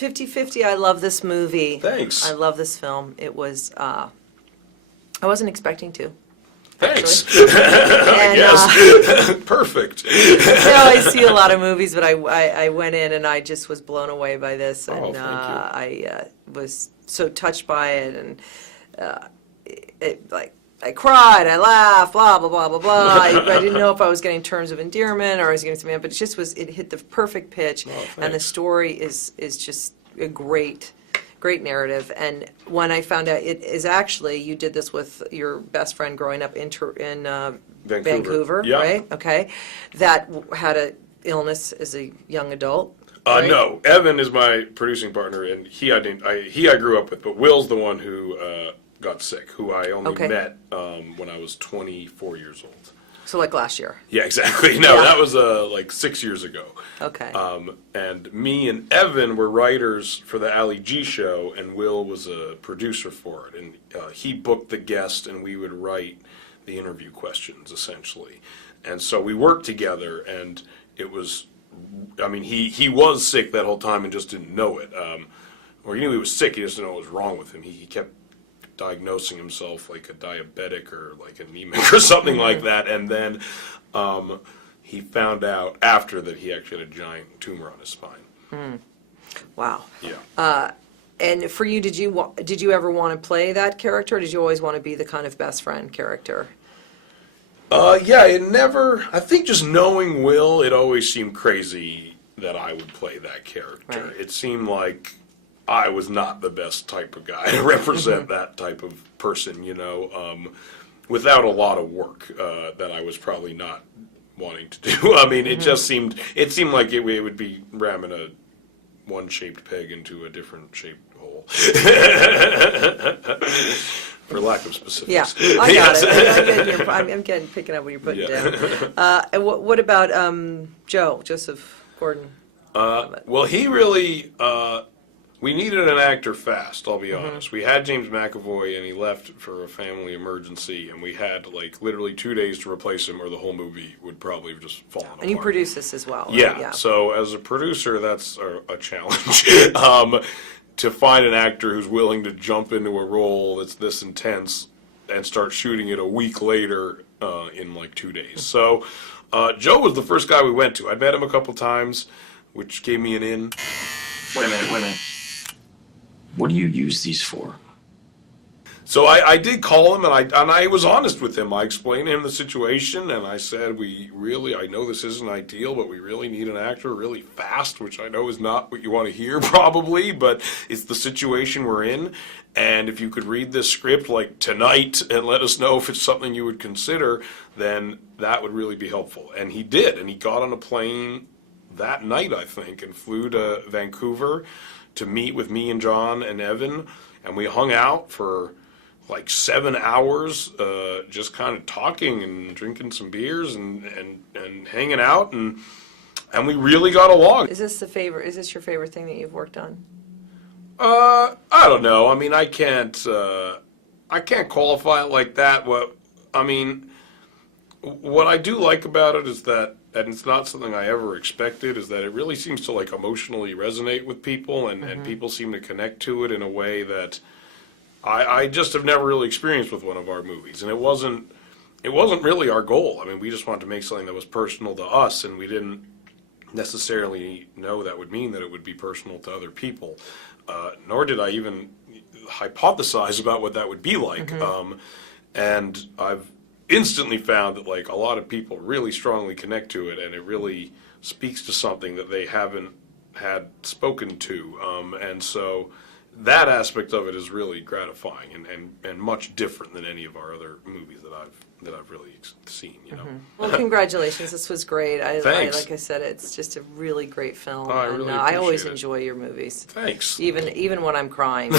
50-50. I love this movie. Thanks. I love this film. It was, I wasn't expecting to. Thanks. And, yes. Perfect. I see a lot of movies, but I went in and I just was blown away by this, and thank you. I was so touched by it, and I cried, I laughed, blah blah blah blah blah. I didn't know if I was getting terms of endearment or I was getting something, but it hit the perfect pitch, and the story is just a great narrative. And when I found out it is actually, you did this with your best friend growing up in Vancouver, yeah. right? Okay, that had an illness as a young adult. Right? No, Evan is my producing partner, and he I grew up with, but Will's the one who got sick, who I only met when I was 24 years old. So like last year. Yeah, exactly. No, Yeah. that was like 6 years ago. Okay. And me and Evan were writers for the Ali G show, and Will was a producer for it. And he booked the guest, and we would write the interview questions, essentially. And so we worked together, and it was, I mean, he was sick that whole time and just didn't know it. Or he knew he was sick, he just didn't know what was wrong with him. He kept diagnosing himself like a diabetic or like anemic or something like that, and then he found out after that he actually had a giant tumor on his spine. Wow. Yeah. And for you, did you ever want to play that character, or did you always want to be the kind of best friend character? Yeah, it never, I think just knowing Will, it always seemed crazy that I would play that character. Right. It seemed like I was not the best type of guy to represent that type of person, you know, without a lot of work that I was probably not wanting to do. I mean, it seemed like it would be ramming a one-shaped peg into a different shaped hole. For lack of specifics. Yeah, I got it. I'm getting picking up what you're putting down. And what about Joseph Gordon? Well, he really. We needed an actor fast, I'll be honest. We had James McAvoy, and he left for a family emergency, and we had like literally 2 days to replace him, or the whole movie would probably have just fallen apart. And you produce this as well. Right? Yeah, so as a producer, that's a challenge. To find an actor who's willing to jump into a role that's this intense and start shooting it a week later in like 2 days. So Joe was the first guy we went to. I'd met him a couple times, which gave me an in. Wait a minute. What do you use these for? So I did call him, and I was honest with him. I explained to him the situation, and I said, I know this isn't ideal, but we really need an actor really fast, which I know is not what you want to hear probably, but it's the situation we're in. And if you could read this script like tonight and let us know if it's something you would consider, then that would really be helpful. And he did, and he got on a plane that night, I think, and flew to Vancouver to meet with me and John and Evan, and we hung out for like 7 hours, just kind of talking and drinking some beers and hanging out, and we really got along. Is this your favorite thing that you've worked on? I don't know. I mean, I can't qualify it like that. What I do like about it is that, and it's not something I ever expected, is that it really seems to like emotionally resonate with people, and people seem to connect to it in a way that I just have never really experienced with one of our movies. And it wasn't really our goal. I mean, we just wanted to make something that was personal to us, and we didn't necessarily know that would mean that it would be personal to other people. Nor did I even hypothesize about what that would be like. And I've instantly found that like a lot of people really strongly connect to it, and it really speaks to something that they haven't had spoken to, and so that aspect of it is really gratifying and much different than any of our other movies that I've really seen, you know. Well, congratulations, this was great. Thanks. Like I said, it's just a really great film, I and really I always appreciate it. enjoy your movies. Thanks. Even when I'm crying.